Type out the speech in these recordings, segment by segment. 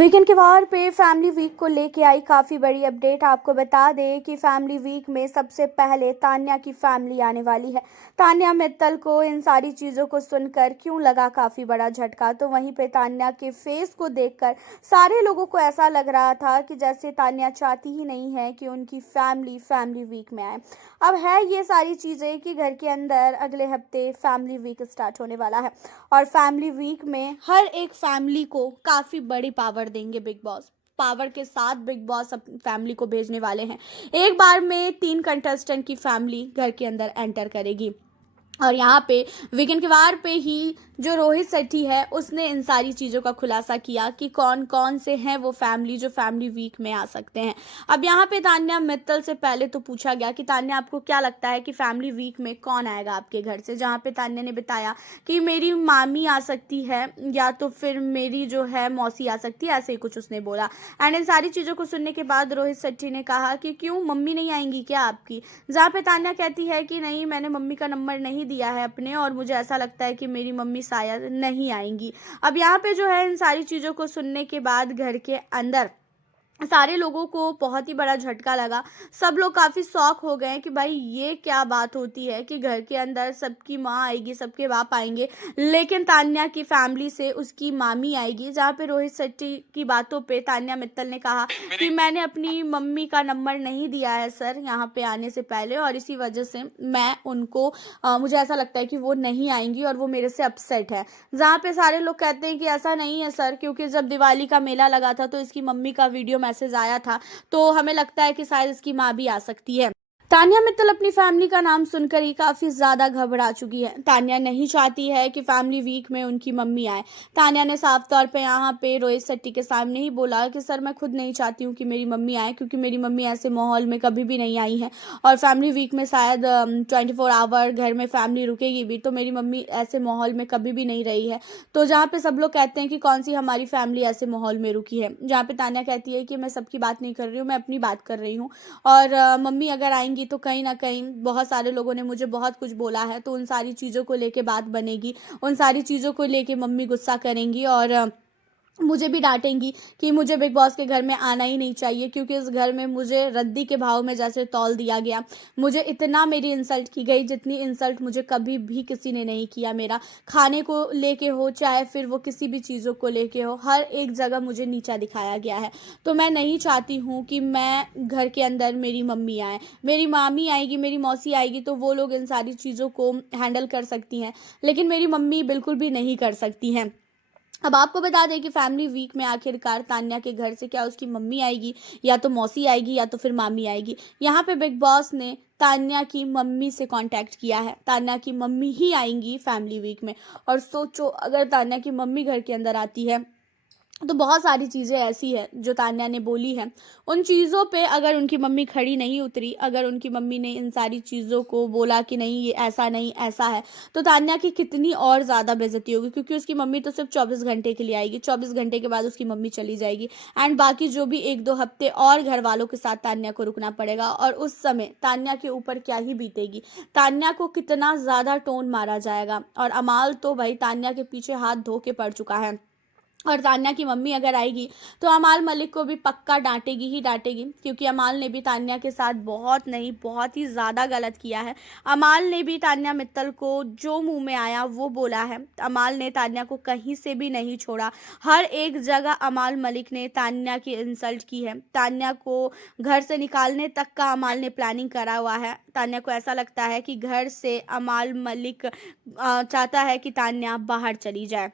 Weekend के वार पे family week को लेके आई काफ़ी बड़ी अपडेट। आपको बता दें कि फैमिली वीक में सबसे पहले तान्या की फैमिली आने वाली है। तान्या मित्तल को इन सारी चीज़ों को सुनकर क्यों लगा काफ़ी बड़ा झटका, तो वहीं पे तान्या के फेस को देखकर सारे लोगों को ऐसा लग रहा था कि जैसे तान्या चाहती ही नहीं है कि उनकी फैमिली वीक में आए। अब है ये सारी चीज़ें कि घर के अंदर अगले हफ्ते फैमिली वीक स्टार्ट होने वाला है और फैमिली वीक में हर एक फैमिली को काफ़ी बड़ी पावर देंगे बिग बॉस। पावर के साथ बिग बॉस अपनी फैमिली को भेजने वाले हैं। एक बार में 3 कंटेस्टेंट की फैमिली घर के अंदर एंटर करेगी और यहाँ पे वीकेंड के वार पे ही जो रोहित शेट्टी है उसने इन सारी चीज़ों का खुलासा किया कि कौन कौन से हैं वो फैमिली जो फैमिली वीक में आ सकते हैं। अब यहाँ पे तान्या मित्तल से पहले तो पूछा गया कि तान्या आपको क्या लगता है कि फैमिली वीक में कौन आएगा आपके घर से, जहाँ पे तान्या ने बताया कि मेरी मामी आ सकती है या तो फिर मेरी जो है मौसी आ सकती है, ऐसे ही कुछ उसने बोला। एंड इन सारी चीज़ों को सुनने के बाद रोहित शेट्टी ने कहा कि क्यों मम्मी नहीं आएंगी क्या आपकी, जहाँ पे तान्या कहती है कि नहीं मैंने मम्मी का नंबर नहीं दिया है अपने और मुझे ऐसा लगता है कि मेरी मम्मी शायद नहीं आएंगी। अब यहाँ पे जो है इन सारी चीज़ों को सुनने के बाद घर के अंदर सारे लोगों को बहुत ही बड़ा झटका लगा। सब लोग काफ़ी शॉक हो गए कि भाई ये क्या बात होती है कि घर के अंदर सबकी माँ आएगी, सबके बाप आएंगे, लेकिन तान्या की फैमिली से उसकी मामी आएगी। जहाँ पे रोहित शेट्टी की बातों पे तान्या मित्तल ने कहा कि मैंने अपनी मम्मी का नंबर नहीं दिया है सर यहाँ पे आने से पहले और इसी वजह से मैं उनको मुझे ऐसा लगता है कि वो नहीं आएंगी और वो मेरे से अपसेट है। जहाँ पे सारे लोग कहते हैं कि ऐसा नहीं है सर, क्योंकि जब दिवाली का मेला लगा था तो इसकी मम्मी का वीडियो मैसेज आया था, तो हमें लगता है कि शायद इसकी माँ भी आ सकती है। तान्या मित्तल अपनी फैमिली का नाम सुनकर ही काफी ज्यादा घबरा चुकी है। तान्या नहीं चाहती है कि फैमिली वीक में उनकी मम्मी आए। तान्या ने साफ तौर पे यहाँ पे रोहित शेट्टी के सामने ही बोला कि सर मैं खुद नहीं चाहती हूँ कि मेरी मम्मी आए, क्योंकि मेरी मम्मी ऐसे माहौल में कभी भी नहीं आई है और फैमिली वीक में शायद 24 आवर घर में फैमिली रुकेगी भी, तो मेरी मम्मी ऐसे माहौल में कभी भी नहीं रही है। तो जहाँ पे सब लोग कहते हैं कि कौन सी हमारी फैमिली ऐसे माहौल में रुकी है, जहाँ पे तान्या कहती है कि मैं सबकी बात नहीं कर रही हूँ, मैं अपनी बात कर रही हूँ और मम्मी अगर आएंगी तो कहीं ना कहीं बहुत सारे लोगों ने मुझे बहुत कुछ बोला है, तो उन सारी चीज़ों को लेके बात बनेगी, उन सारी चीज़ों को लेके मम्मी गुस्सा करेंगी और मुझे भी डांटेंगी कि मुझे बिग बॉस के घर में आना ही नहीं चाहिए, क्योंकि इस घर में मुझे रद्दी के भाव में जैसे तौल दिया गया। मुझे इतना मेरी इंसल्ट की गई जितनी इंसल्ट मुझे कभी भी किसी ने नहीं किया। मेरा खाने को लेके हो चाहे फिर वो किसी भी चीज़ों को लेके हो, हर एक जगह मुझे नीचा दिखाया गया है। तो मैं नहीं चाहती हूँ कि मैं घर के अंदर मेरी मम्मी आए, मेरी मामी आएगी, मेरी मौसी आएगी, तो वो लोग इन सारी चीज़ों को हैंडल कर सकती हैं, लेकिन मेरी मम्मी बिल्कुल भी नहीं कर सकती हैं। अब आपको बता दें कि फैमिली वीक में आखिरकार तान्या के घर से क्या उसकी मम्मी आएगी या तो मौसी आएगी या तो फिर मामी आएगी। यहाँ पे बिग बॉस ने तान्या की मम्मी से कांटेक्ट किया है। तान्या की मम्मी ही आएंगी फैमिली वीक में और सोचो अगर तान्या की मम्मी घर के अंदर आती है तो बहुत सारी चीज़ें ऐसी है जो तान्या ने बोली है, उन चीज़ों पे अगर उनकी मम्मी खड़ी नहीं उतरी, अगर उनकी मम्मी ने इन सारी चीज़ों को बोला कि नहीं ये ऐसा नहीं ऐसा है, तो तान्या की कितनी और ज़्यादा बेइज्जती होगी, क्योंकि उसकी मम्मी तो सिर्फ 24 घंटे के लिए आएगी, 24 घंटे के बाद उसकी मम्मी चली जाएगी एंड बाकी जो भी 1-2 हफ्ते और घर वालों के साथ तान्या को रुकना पड़ेगा और उस समय तान्या के ऊपर क्या ही बीतेगी, तान्या को कितना ज़्यादा टोन मारा जाएगा। और अमाल तो भाई तान्या के पीछे हाथ धो के पड़ चुका है और तान्या की मम्मी अगर आएगी तो अमाल मलिक को भी पक्का डांटेगी ही डांटेगी, क्योंकि अमाल ने भी तान्या के साथ बहुत नहीं बहुत ही ज़्यादा गलत किया है। अमाल ने भी तान्या मित्तल को जो मुंह में आया वो बोला है। अमाल ने तान्या को कहीं से भी नहीं छोड़ा, हर एक जगह अमाल मलिक ने तान्या की इंसल्ट की है। तान्या को घर से निकालने तक का अमाल ने प्लानिंग करा हुआ है। तान्या को ऐसा लगता है कि घर से अमाल मलिक चाहता है कि तान्या बाहर चली जाए।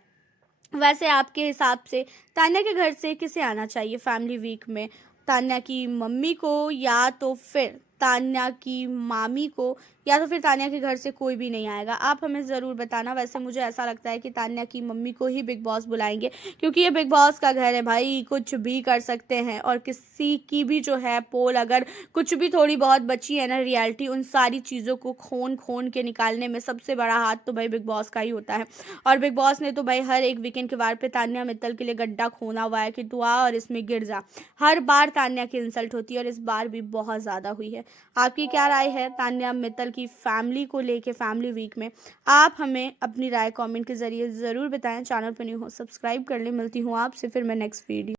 वैसे आपके हिसाब से तान्या के घर से किसे आना चाहिए फैमिली वीक में, तान्या की मम्मी को या तो फिर तान्या की मामी को या तो फिर तान्या के घर से कोई भी नहीं आएगा? आप हमें ज़रूर बताना। वैसे मुझे ऐसा लगता है कि तान्या की मम्मी को ही बिग बॉस बुलाएंगे, क्योंकि ये बिग बॉस का घर है भाई, कुछ भी कर सकते हैं और किसी की भी जो है पोल अगर कुछ भी थोड़ी बहुत बची है ना रियलिटी, उन सारी चीज़ों को खोन खोन के निकालने में सबसे बड़ा हाथ तो भाई बिग बॉस का ही होता है। और बिग बॉस ने तो भाई हर एक वीकेंड के वार पे तान्या मित्तल के लिए गड्ढा खोना हुआ है कि तू आ और इसमें गिर जा। हर बार तान्या की इंसल्ट होती है और इस बार भी बहुत ज़्यादा हुई है। आपकी क्या राय है तान्या मित्तल की फैमिली को लेके फैमिली वीक में? आप हमें अपनी राय कमेंट के जरिए ज़रूर बताएं। चैनल पर न्यू हो सब्सक्राइब कर ले। मिलती हूँ आपसे फिर मैं नेक्स्ट वीडियो।